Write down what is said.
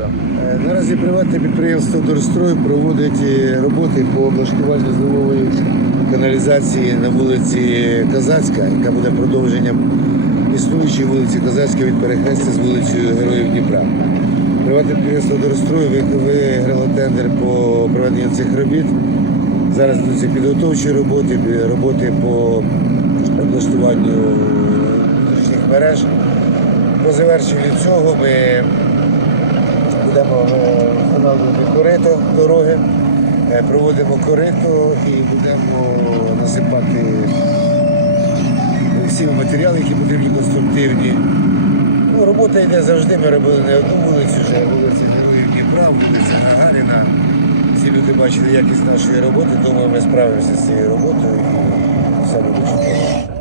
Е, Наразі приватне підприємство Дорстрой проводить е, роботи по облаштуванню зливової каналізації на вулиці Казацька, яка буде продовженням існуючої вулиці Казацька від перехрестя з вулицею Героїв Дніпра. Приватне підприємство Дорстрой виграло тендер по проведенню цих робіт. Зараз йдуться підготовчі роботи, роботи по облаштуванню мереж. По завершенню цього ми будемо е, встановлювати корито дороги, е, проводимо корито і будемо насипати всі матеріали, які потрібні конструктивні. Ну, робота йде завжди. Ми робили не одну вулицю, вже вулиця Героїв Дніпра, вулиця Гагаріна. Всі люди бачили якість нашої роботи. Думаю, ми справимося з цією роботою і все буде чудово.